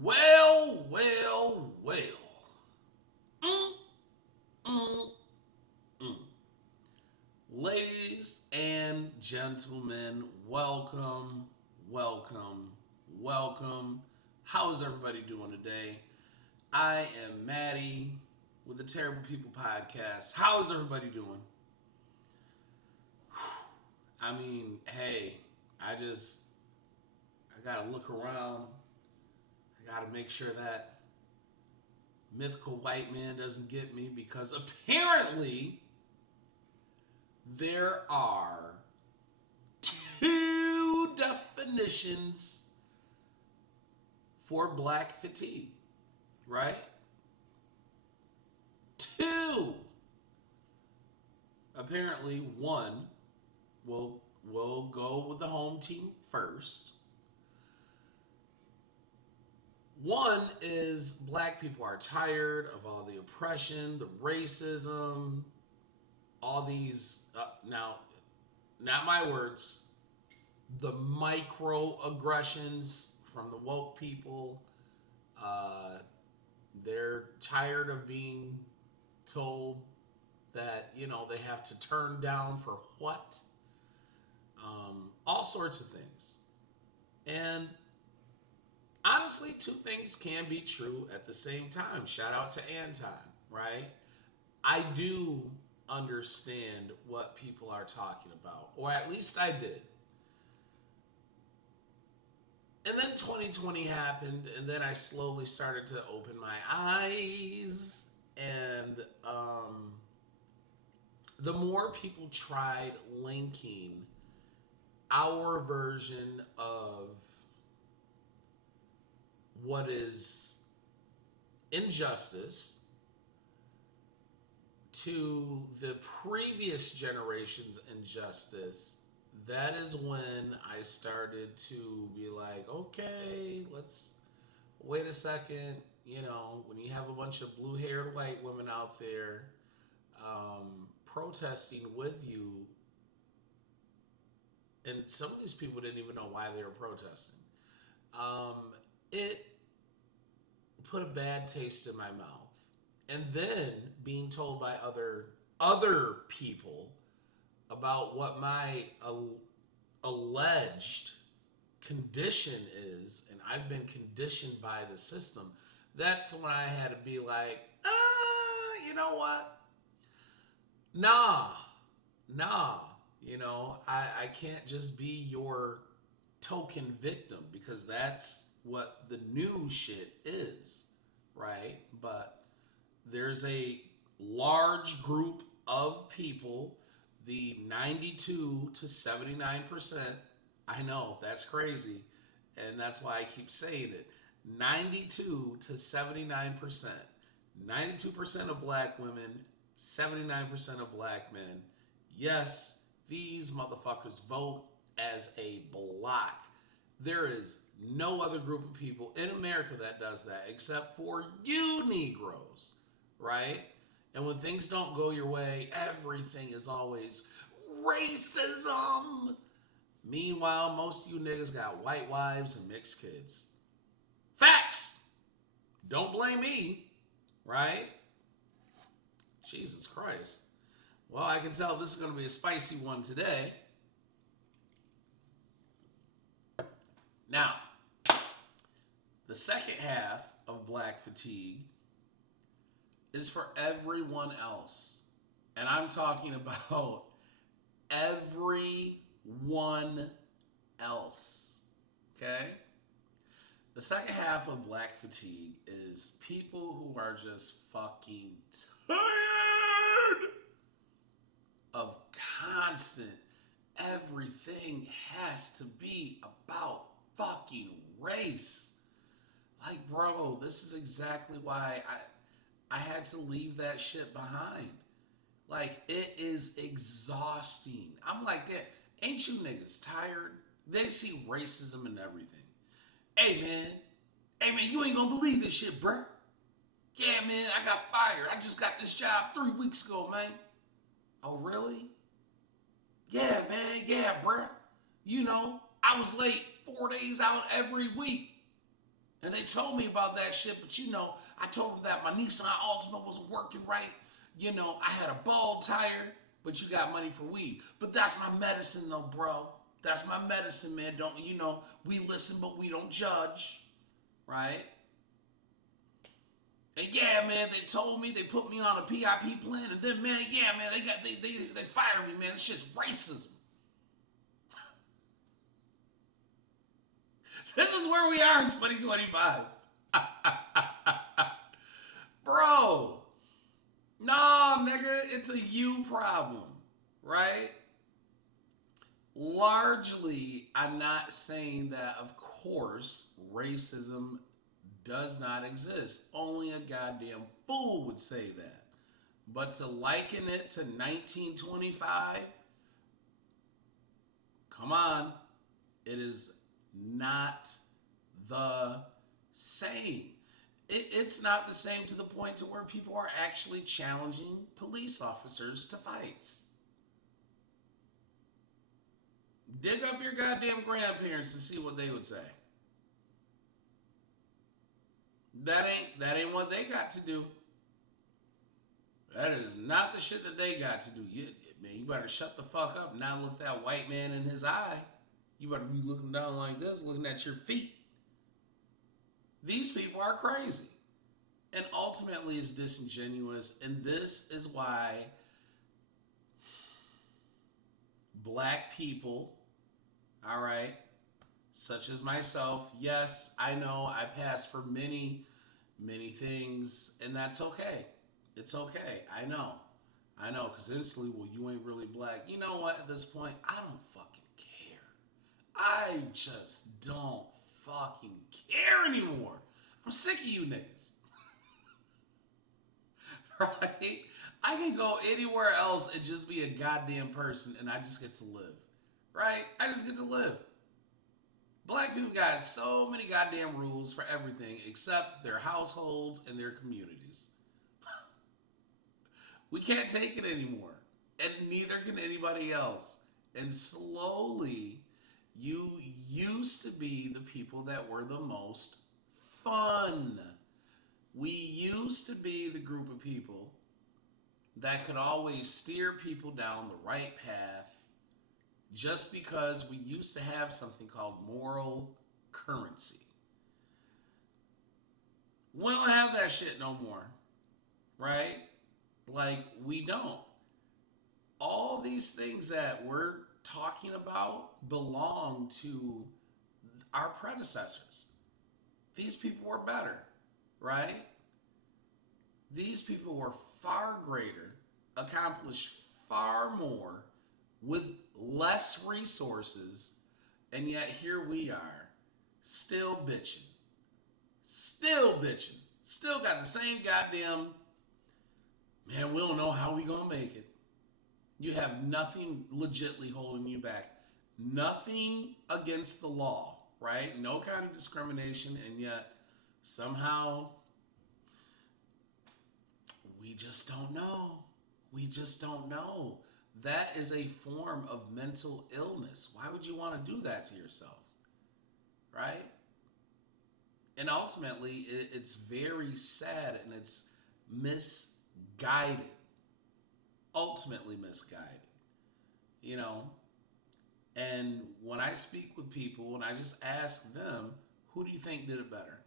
Well, well, well. Mm, mm, mm. Ladies and gentlemen, welcome, welcome, welcome. How is everybody doing today? I am Maddie with the Terrible People Podcast. How is everybody doing? I mean, hey, I gotta look around. I gotta make sure that mythical white man doesn't get me because apparently there are two definitions for black fatigue, right? Two. Apparently, one will go with the home team first. One is black people are tired of all the oppression, the racism, all these. Now, not my words. The microaggressions from the woke people. Uh, they're tired of being told that they have to turn down for what, all sorts of things. And honestly, two things can be true at the same time. Shout out to Anton, right? I do understand what people are talking about, or at least I did. And then 2020 happened, and then I slowly started to open my eyes. And the more people tried linking our version of what is injustice to the previous generation's injustice, that is when I started to be like, okay, let's wait a second. When you have a bunch of blue haired white women out there protesting with you, and some of these people didn't even know why they were protesting, it put a bad taste in my mouth. And then being told by other people about what my alleged condition is, and I've been conditioned by the system, that's when I had to be like, you know what? Nah. I can't just be your token victim because that's what the new shit is, right? But there's a large group of people, the 92 to 79%. I know, that's crazy. And that's why I keep saying it. 92 to 79%. 92% of black women, 79% of black men. Yes, these motherfuckers vote as a block. There is no other group of people in America that does that except for you Negroes, right? And when things don't go your way, everything is always racism. Meanwhile, most of you niggas got white wives and mixed kids. Facts! Don't blame me, right? Jesus Christ. Well, I can tell this is going to be a spicy one today. Now, the second half of black fatigue is for everyone else. And I'm talking about everyone else. Okay? The second half of black fatigue is people who are just fucking tired of constant, everything has to be about fucking race. Like, bro, this is exactly why I had to leave that shit behind. Like, it is exhausting. I'm like, that. Ain't you niggas tired? They see racism and everything. Hey, man, you ain't gonna believe this shit, bruh. Yeah, man, I got fired. I just got this job 3 weeks ago, man. Oh, really? Yeah, man, bruh. I was late 4 days out every week. And And they told me about that shit, but I told them that my Nissan Altima wasn't working right. I had a bald tire, but you got money for weed. But that's my medicine though, bro. That's my medicine, man. Don't, we listen, but we don't judge, right? And yeah, man, they told me, they put me on a PIP plan, and then, man, yeah, man, they fired me, man. This shit's racism. This is where we are in 2025. Bro. No, nigga, it's a you problem, right? Largely, I'm not saying that, of course, racism does not exist. Only a goddamn fool would say that. But to liken it to 1925, come on, it is not the same. It's not the same to the point to where people are actually challenging police officers to fights. Dig up your goddamn grandparents and see what they would say. That ain't what they got to do. That is not the shit that they got to do. Man, you better shut the fuck up and not look that white man in his eye. You better be looking down like this, looking at your feet. These people are crazy. And ultimately it's disingenuous. And this is why black people, all right, such as myself, yes, I know I passed for many, many things, and that's okay. It's okay. I know, because instantly, well, you ain't really black. You know what? At this point, I don't fucking care. I just don't fucking care anymore. I'm sick of you niggas. Right? I can go anywhere else and just be a goddamn person, and I just get to live. Right? I just get to live. Black people got so many goddamn rules for everything except their households and their communities. We can't take it anymore. And neither can anybody else. And slowly, you used to be the people that were the most fun. We used to be the group of people that could always steer people down the right path just because we used to have something called moral currency. We don't have that shit no more, right? Like, we don't. All these things that we're talking about belong to our predecessors. These people were better, right? These people were far greater, accomplished far more with less resources, and yet here we are, still bitching. Still bitching. Still got the same goddamn, man, we don't know how we gonna make it. You have nothing legitly holding you back. Nothing against the law, right? No kind of discrimination, and yet somehow we just don't know. We just don't know. That is a form of mental illness. Why would you want to do that to yourself? Right? And ultimately, it's very sad and it's misguided. Ultimately misguided. And when I speak with people and I just ask them, who do you think did it better?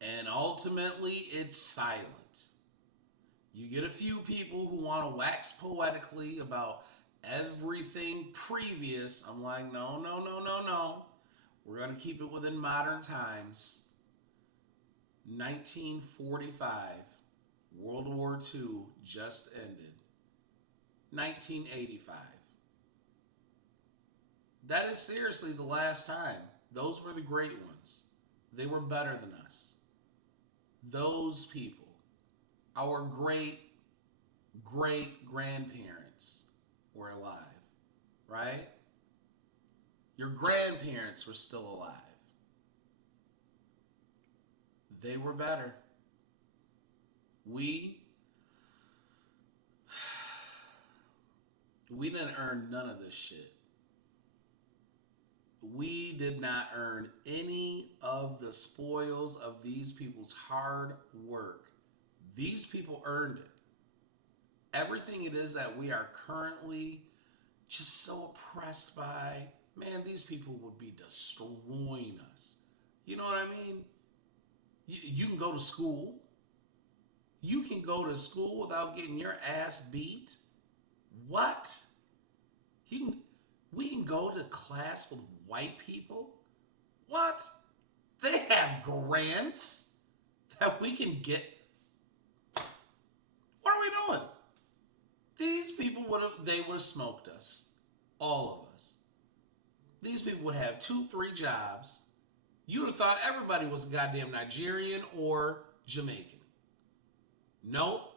And ultimately, it's silent. You get a few people who want to wax poetically about everything previous. I'm like, no. We're going to keep it within modern times. 1945, World War II just ended. 1985. That is seriously the last time. Those were the great ones. They were better than us. Those people, our great grandparents were alive, right? Your grandparents were still alive. They were better. We didn't earn none of this shit. We did not earn any of spoils of these people's hard work. These people earned it. Everything it is that we are currently just so oppressed by, man, these people would be destroying us. You know what I mean? You can go to school. You can go to school without getting your ass beat. What? You can, we can go to class with white people? What? They have grants that we can get. What are we doing? These people they would have smoked us. All of us. These people would have 2, 3 jobs. You would have thought everybody was goddamn Nigerian or Jamaican. Nope.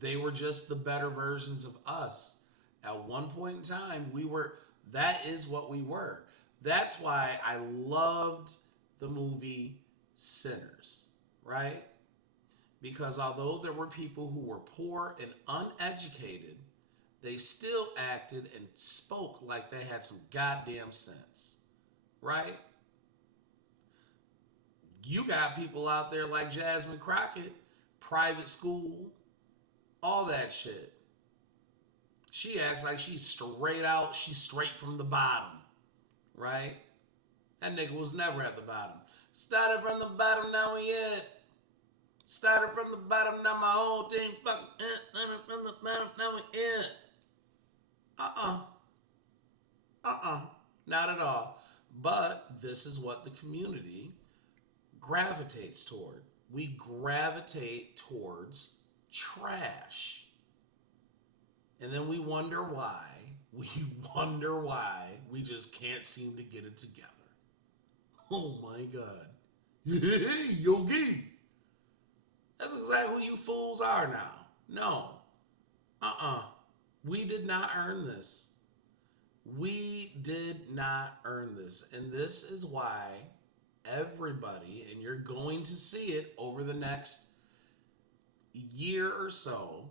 They were just the better versions of us. At one point in time, that is what we were. That's why I loved the movie Sinners, right? Because although there were people who were poor and uneducated, they still acted and spoke like they had some goddamn sense, right? You got people out there like Jasmine Crockett, private school, all that shit. She acts like she's straight from the bottom, right? That nigga was never at the bottom. Started from the bottom, now we it. Started from the bottom, now my whole thing fucking started from the bottom, now we it. Not at all. But this is what the community gravitates toward. We gravitate towards trash. And then we wonder why. We just can't seem to get it together. Oh my God. Hey, Yogi. That's exactly who you fools are now. No. We did not earn this. We did not earn this. And this is why everybody, and you're going to see it over the next year or so,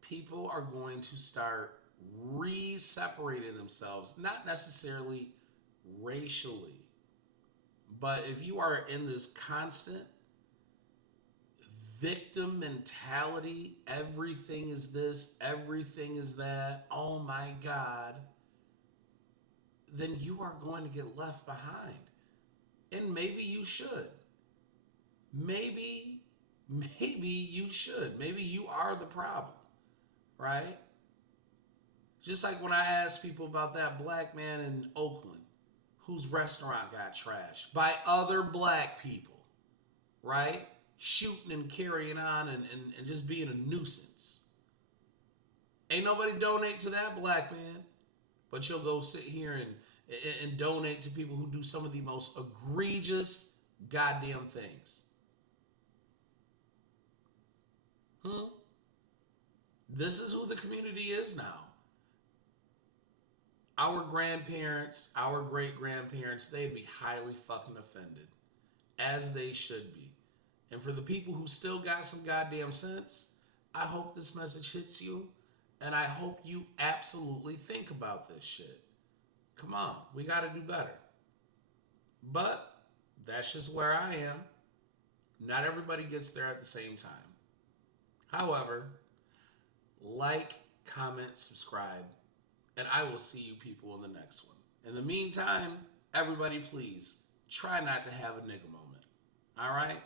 people are going to start re-separating themselves, not necessarily racially, but if you are in this constant victim mentality, everything is this, everything is that, oh my God, then you are going to get left behind. And maybe you should. Maybe you should. Maybe you are the problem, right? Just like when I asked people about that black man in Oakland whose restaurant got trashed by other black people, right? Shooting and carrying on and just being a nuisance. Ain't nobody donate to that black man, but you'll go sit here and donate to people who do some of the most egregious goddamn things. This is who the community is now. Our grandparents, our great-grandparents, they'd be highly fucking offended, as they should be. And for the people who still got some goddamn sense, I hope this message hits you, and I hope you absolutely think about this shit. Come on, we got to do better. But that's just where I am. Not everybody gets there at the same time. However, like, comment, subscribe, and I will see you people in the next one. In the meantime, everybody please try not to have a nigga moment. All right?